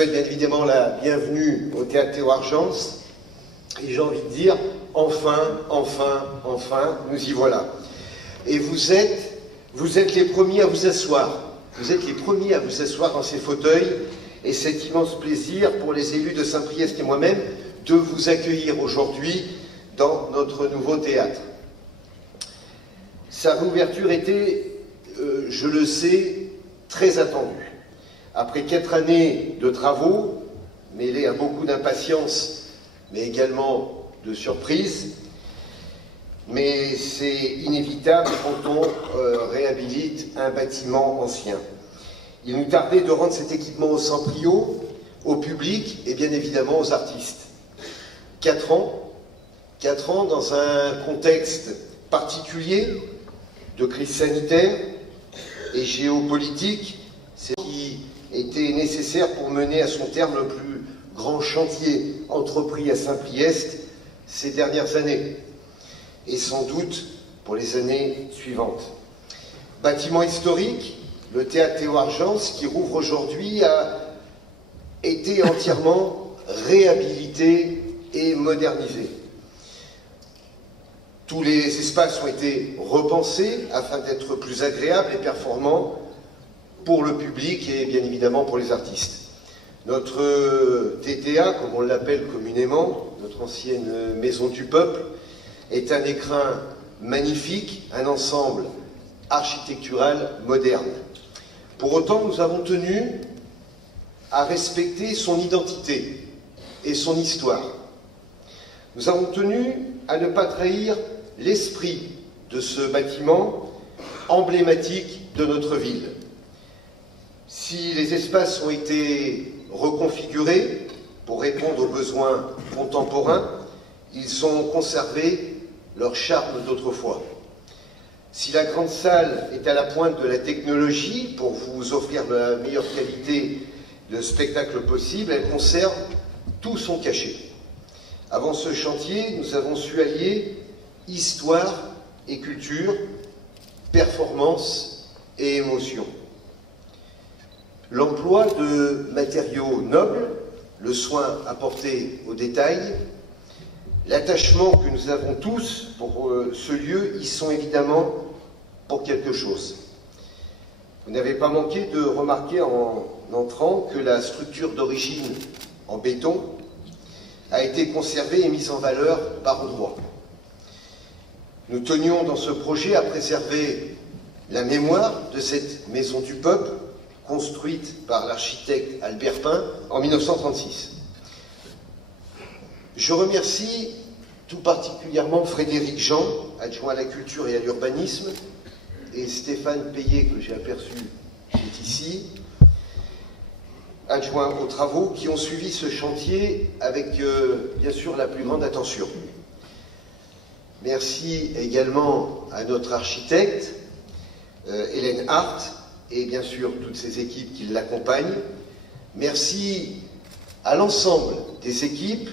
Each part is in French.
souhaite bien évidemment la bienvenue au Théâtre Théo Argence. Et j'ai envie de dire, enfin, nous y voilà. Et vous êtes les premiers à vous asseoir. Vous êtes les premiers à vous asseoir dans ces fauteuils. Et c'est immense plaisir pour les élus de Saint-Priest et moi-même de vous accueillir aujourd'hui dans notre nouveau théâtre. Sa réouverture était, je le sais, très attendue. Après 4 années de travaux, mêlés à beaucoup d'impatience, mais également de surprise, mais c'est inévitable quand on réhabilite un bâtiment ancien. Il nous tardait de rendre cet équipement au Saint-Priest, au public et bien évidemment aux artistes. 4 ans dans un contexte particulier de crise sanitaire et géopolitique, c'est ce qui était nécessaire pour mener à son terme le plus grand chantier entrepris à Saint-Priest ces dernières années, et sans doute pour les années suivantes. Bâtiment historique, le Théâtre Théo Argence, qui rouvre aujourd'hui, a été entièrement réhabilité et modernisé. Tous les espaces ont été repensés afin d'être plus agréables et performants pour le public et bien évidemment pour les artistes. Notre TTA, comme on l'appelle communément, notre ancienne Maison du Peuple, est un écrin magnifique, un ensemble architectural moderne. Pour autant, nous avons tenu à respecter son identité et son histoire. Nous avons tenu à ne pas trahir l'esprit de ce bâtiment emblématique de notre ville. Si les espaces ont été reconfigurés pour répondre aux besoins contemporains, ils ont conservé leur charme d'autrefois. Si la grande salle est à la pointe de la technologie pour vous offrir la meilleure qualité de spectacle possible, elle conserve tout son cachet. Avant ce chantier, nous avons su allier histoire et culture, performance et émotion. L'emploi de matériaux nobles, le soin apporté aux détails, l'attachement que nous avons tous pour ce lieu y sont évidemment pour quelque chose. Vous n'avez pas manqué de remarquer en entrant que la structure d'origine en béton a été conservée et mise en valeur par endroits. Nous tenions dans ce projet à préserver la mémoire de cette Maison du Peuple, construite par l'architecte Albert Pin en 1936. Je remercie tout particulièrement Frédéric Jean, adjoint à la culture et à l'urbanisme, et Stéphane Payet, que j'ai aperçu, qui est ici, adjoint aux travaux, qui ont suivi ce chantier avec, bien sûr, la plus grande attention. Merci également à notre architecte, Hélène Hart, et bien sûr toutes ses équipes qui l'accompagnent. Merci à l'ensemble des équipes,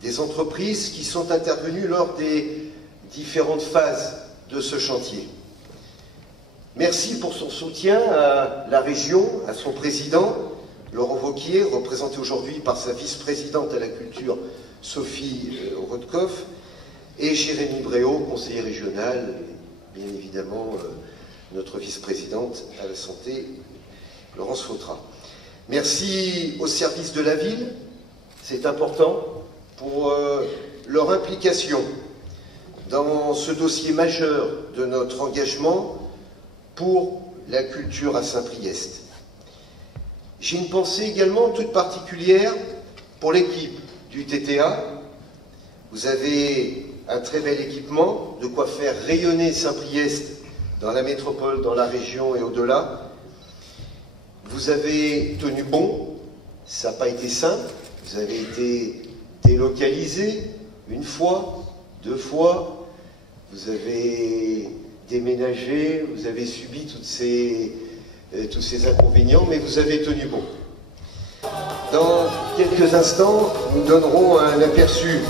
des entreprises qui sont intervenues lors des différentes phases de ce chantier. Merci pour son soutien à la région, à son président, Laurent Wauquiez, représenté aujourd'hui par sa vice-présidente à la culture, Sophie Rothkopf, et Jérémy Bréau, conseiller régional, et bien évidemment notre vice-présidente à la santé, Laurence Fautra. Merci au service de la ville, c'est important, pour leur implication dans ce dossier majeur de notre engagement pour la culture à Saint-Priest. J'ai une pensée également toute particulière pour l'équipe du TTA. Vous avez un très bel équipement, de quoi faire rayonner Saint-Priest dans la métropole, dans la région et au-delà. Vous avez tenu bon, ça n'a pas été simple, vous avez été délocalisé 1 fois, 2 fois, vous avez déménagé, vous avez subi tous ces inconvénients, mais vous avez tenu bon. Dans quelques instants, nous donnerons un aperçu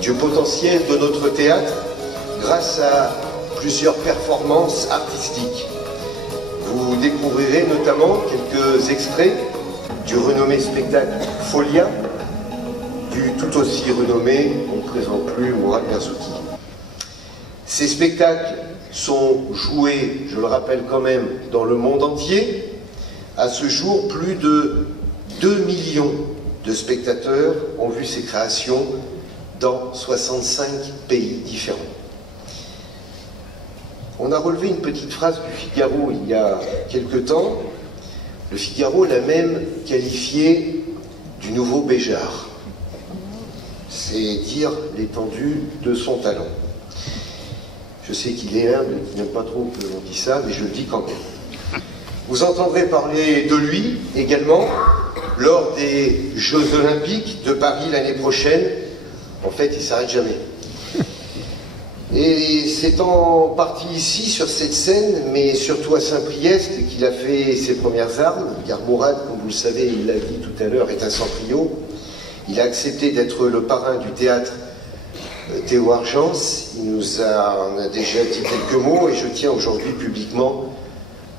du potentiel de notre théâtre grâce à plusieurs performances artistiques. Vous découvrirez notamment quelques extraits du renommé spectacle Folia, du tout aussi renommé, on ne présente plus, Mourad Merzouki. Ces spectacles sont joués, je le rappelle quand même, dans le monde entier. À ce jour, plus de 2 millions de spectateurs ont vu ces créations dans 65 pays différents. On a relevé une petite phrase du Figaro il y a quelque temps. Le Figaro l'a même qualifié du nouveau Béjart. C'est dire l'étendue de son talent. Je sais qu'il est humble et qu'il n'aime pas trop que l'on dise ça, mais je le dis quand même. Vous entendrez parler de lui également lors des Jeux Olympiques de Paris l'année prochaine. En fait, il ne s'arrête jamais. Et c'est en partie ici, sur cette scène, mais surtout à Saint-Priest, qu'il a fait ses premières armes, car Mourad, comme vous le savez, il l'a dit tout à l'heure, est un Centrio. Il a accepté d'être le parrain du théâtre Théo Argence. Il nous en a déjà dit quelques mots, et je tiens aujourd'hui publiquement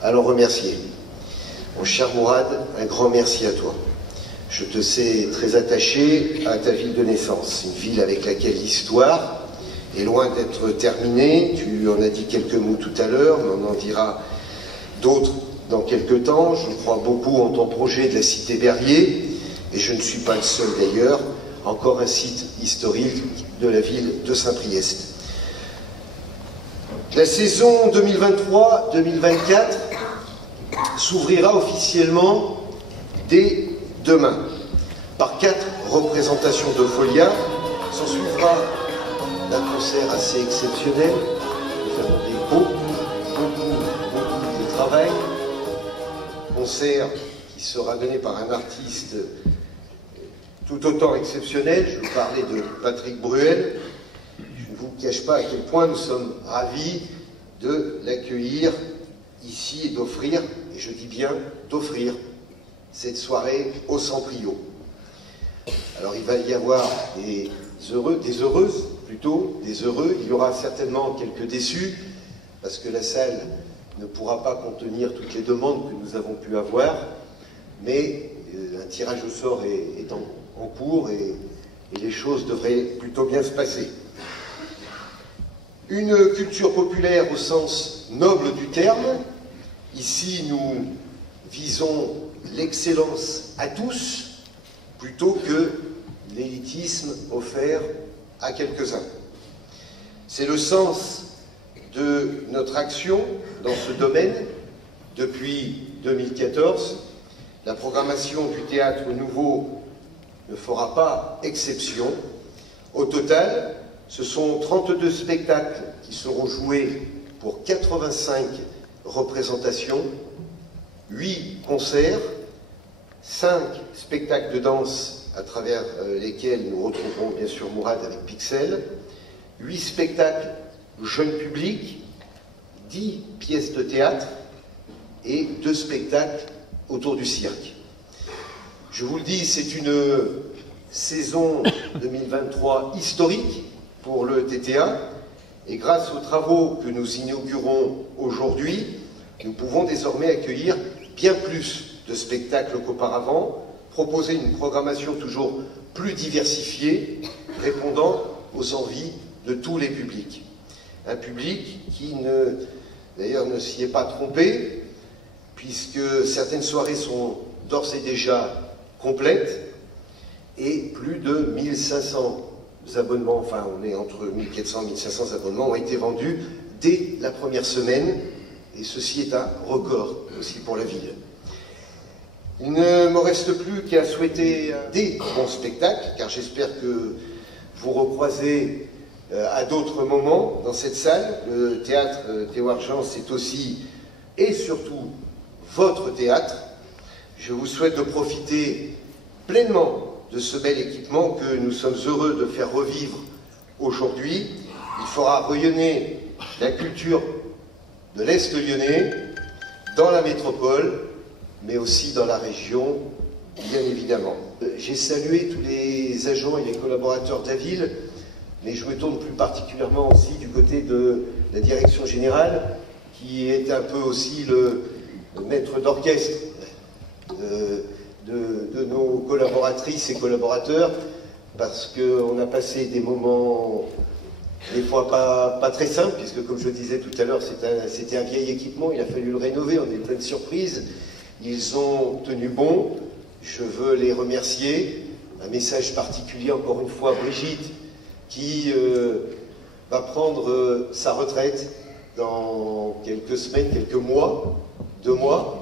à l'en remercier. Mon cher Mourad, un grand merci à toi. Je te sais très attaché à ta ville de naissance, une ville avec laquelle l'histoire est loin d'être terminée. Tu en as dit quelques mots tout à l'heure, mais on en dira d'autres dans quelques temps. Je crois beaucoup en ton projet de la cité Berlier, et je ne suis pas le seul d'ailleurs, encore un site historique de la ville de Saint-Priest. La saison 2023-2024 s'ouvrira officiellement dès demain par 4 représentations de Folia. S'en suivra un concert assez exceptionnel. Nous avons beaucoup de travail. Concert qui sera donné par un artiste tout autant exceptionnel. Je vous parlais de Patrick Bruel. Je ne vous cache pas à quel point nous sommes ravis de l'accueillir ici et d'offrir, et je dis bien d'offrir, cette soirée au Centrio. Alors il va y avoir des heureuses plutôt, des heureux. Il y aura certainement quelques déçus, parce que la salle ne pourra pas contenir toutes les demandes que nous avons pu avoir, mais un tirage au sort est en cours et les choses devraient plutôt bien se passer. Une culture populaire au sens noble du terme. Ici, nous visons l'excellence à tous, plutôt que l'élitisme offert à quelques-uns. C'est le sens de notre action dans ce domaine depuis 2014. La programmation du Théâtre Nouveau ne fera pas exception. Au total, ce sont 32 spectacles qui seront joués pour 85 représentations, 8 concerts, 5 spectacles de danse à travers lesquels nous retrouverons bien sûr Mourad avec Pixel, 8 spectacles jeunes publics, 10 pièces de théâtre et 2 spectacles autour du cirque. Je vous le dis, c'est une saison 2023 historique pour le TTA, et grâce aux travaux que nous inaugurons aujourd'hui, nous pouvons désormais accueillir bien plus de spectacles qu'auparavant, proposer une programmation toujours plus diversifiée, répondant aux envies de tous les publics. Un public qui d'ailleurs ne s'y est pas trompé, puisque certaines soirées sont d'ores et déjà complètes, et plus de 1500 abonnements, enfin on est entre 1400 et 1500 abonnements, ont été vendus dès la première semaine, et ceci est un record aussi pour la ville. Il ne me reste plus qu'à souhaiter des bons spectacles, car j'espère que vous recroisez à d'autres moments dans cette salle. Le théâtre Théo Argence est aussi et surtout votre théâtre. Je vous souhaite de profiter pleinement de ce bel équipement que nous sommes heureux de faire revivre aujourd'hui. Il fera rayonner la culture de l'Est lyonnais dans la métropole, mais aussi dans la région, bien évidemment. J'ai salué tous les agents et les collaborateurs de la ville, mais je me tourne plus particulièrement aussi du côté de la direction générale, qui est un peu aussi le maître d'orchestre de nos collaboratrices et collaborateurs, parce qu'on a passé des moments des fois pas très simples, puisque comme je disais tout à l'heure, c'était un vieil équipement, il a fallu le rénover, on a eu plein de surprises. Ils ont tenu bon, je veux les remercier. Un message particulier encore une fois à Brigitte, qui va prendre sa retraite dans quelques semaines, quelques mois, 2 mois.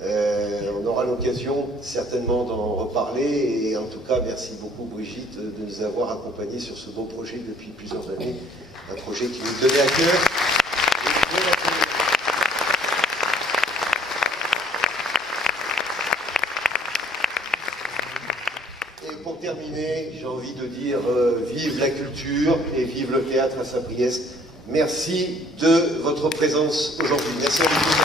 On aura l'occasion certainement d'en reparler, et en tout cas merci beaucoup Brigitte de nous avoir accompagnés sur ce beau projet depuis plusieurs années, un projet qui nous tenait à cœur. Et pour terminer, j'ai envie de dire vive la culture et vive le théâtre à Saint-Priest. Merci de votre présence aujourd'hui. Merci à vous tous.